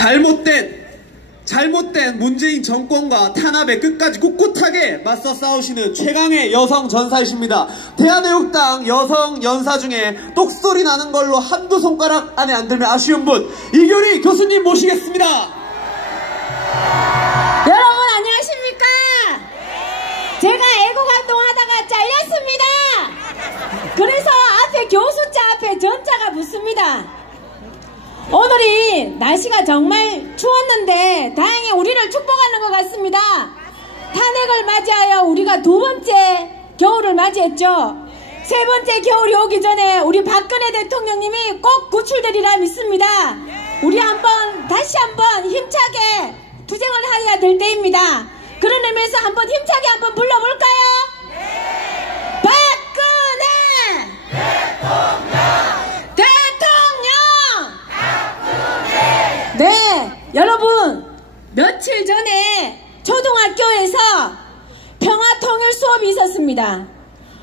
잘못된 잘못된 문재인 정권과 탄압에 끝까지 꿋꿋하게 맞서 싸우시는 최강의 여성 전사이십니다. 대한애국당 여성 연사 중에 똑소리 나는 걸로 한두 손가락 안에 안 들면 아쉬운 분 이교리 교수님 모시겠습니다. 여러분 안녕하십니까? 제가 애국 활동 하다가 잘렸습니다. 그래서 앞에 교수자 앞에 전자가 붙습니다. 오늘이 날씨가 정말 추웠는데 다행히 우리를 축복하는 것 같습니다. 탄핵을 맞이하여 우리가 두 번째 겨울을 맞이했죠. 세 번째 겨울이 오기 전에 우리 박근혜 대통령님이 꼭 구출되리라 믿습니다. 우리 한번 다시 한번 힘차게 투쟁을 해야 될 때입니다. 그런 의미에서 한번 힘차게 한번 불러볼까요? 여러분 며칠 전에 초등학교에서 평화통일 수업이 있었습니다.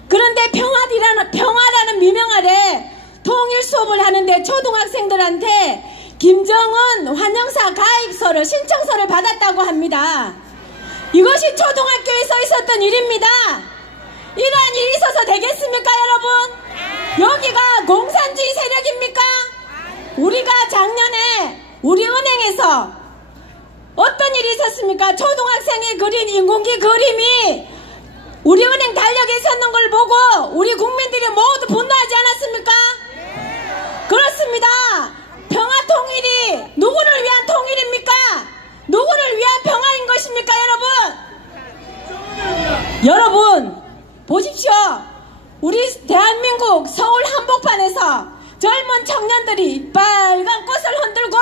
그런데 평화라는, 평화라는 미명 아래 통일 수업을 하는데 초등학생들한테 김정은 환영사 가입서를 신청서를 받았다고 합니다. 이것이 초등학교에서 있었던 일입니다. 이러한 일이 있어서 되겠습니까, 여러분? 여기가 공산주의 세력입니까? 우리가 작년에 우리 은행에서 어떤 일이 있었습니까? 초등학생이 그린 인공기 그림이 우리 은행 달력에 있었는 걸 보고 우리 국민들이 모두 분노하지 않았습니까? 그렇습니다. 평화 통일이 누구를 위한 통일입니까? 누구를 위한 평화인 것입니까, 여러분? 여러분, 보십시오. 우리 대한민국 서울 한복판에서 젊은 청년들이 빨간 꽃을 흔들고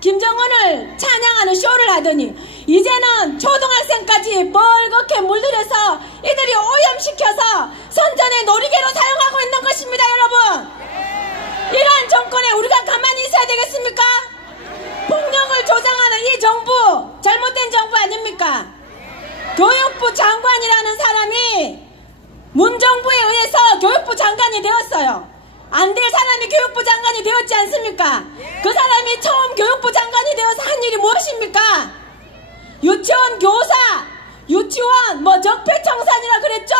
김정은을 찬양하는 쇼를 하더니 이제는 초등학생까지 멀겋게 물들여서 이들이 오염시켜서 선전의 놀이개로 사용하고 있는 것입니다, 여러분. 이러한 정권에 우리가 가만히 있어야 되겠습니까? 폭력을 조장하는 이 정부, 잘못된 정부 아닙니까? 교육부 장관이라는 사람이 문정부에 의해서 교육부 장관이 되었어요. 안 될 사람이 교육부 장관이 되었지 않습니까? 그 사람이 처음 교육부 장관이 되어서 한 일이 무엇입니까? 유치원 교사, 유치원 뭐 적폐청산이라 그랬죠?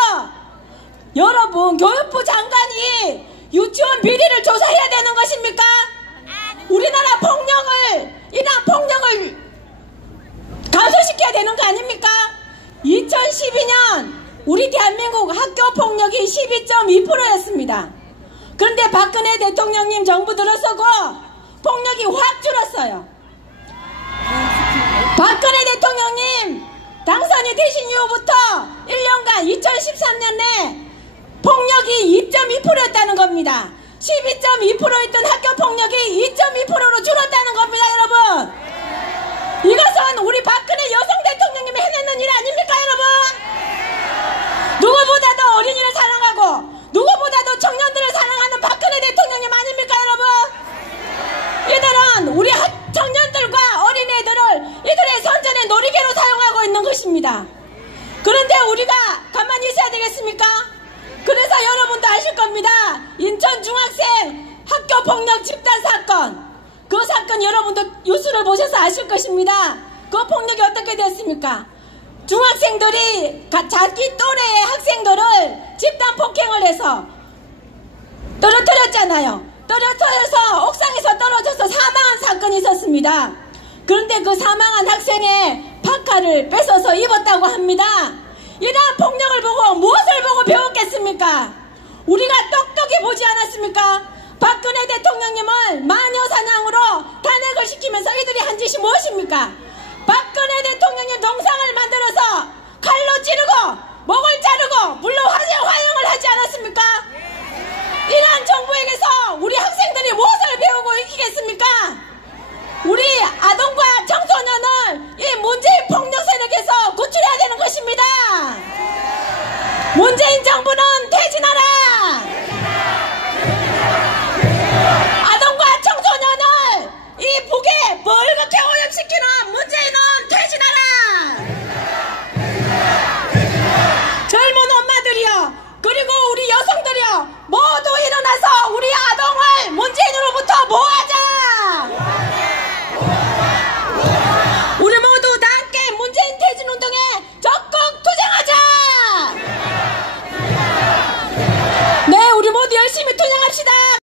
여러분 교육부 장관이 유치원 비리를 조사해야 되는 것입니까? 우리나라 폭력을 이러한 폭력을 감소시켜야 되는 거 아닙니까? 2012년 우리 대한민국 학교 폭력이 12.2%였습니다. 그런데 박근혜 대통령님 정부 들어서고 폭력이 확 줄었어요. 박근혜 대통령님 당선이 되신 이후부터 1년간 2013년 내 폭력이 2.2%였다는 겁니다. 12.2%였던 학교 폭력이 2.2%로 줄었다는 겁니다, 여러분. 이것은 우리 박근혜 여성 대통령님이 해내는 일 아닙니까, 여러분? 누구보다도 어린이를 사랑하고 누구보다도 청년들을 사랑하는 박근혜 대통령님 아닙니까, 여러분? 이들은 우리 청년들과 어린애들을 이들의 선전의 놀이개로 사용하고 있는 것입니다. 그런데 우리가 가만히 있어야 되겠습니까? 그래서 여러분도 아실 겁니다. 인천 중학생 학교 폭력 집단 사건. 그 사건 여러분도 뉴스를 보셔서 아실 것입니다. 그 폭력이 어떻게 됐습니까? 중학생들이 자기 또래의 학생들을 집단 폭행을 해서 떨어뜨렸잖아요. 떨어뜨려서 옥상에서 떨어져서 사망한 사건이 있었습니다. 그런데 그 사망한 학생의 파카를 뺏어서 입었다고 합니다. 이러한 폭력을 보고 무엇을 보고 배웠겠습니까? 우리가 똑똑히 보지 않았습니까? 박근혜 대통령님을 마녀 사냥으로 탄핵을 시키면서 이들이 한 짓이 무엇입니까? 박근혜 대통령님 동상을 만들어서 칼로 찌르고 목을 자르고 물론 화형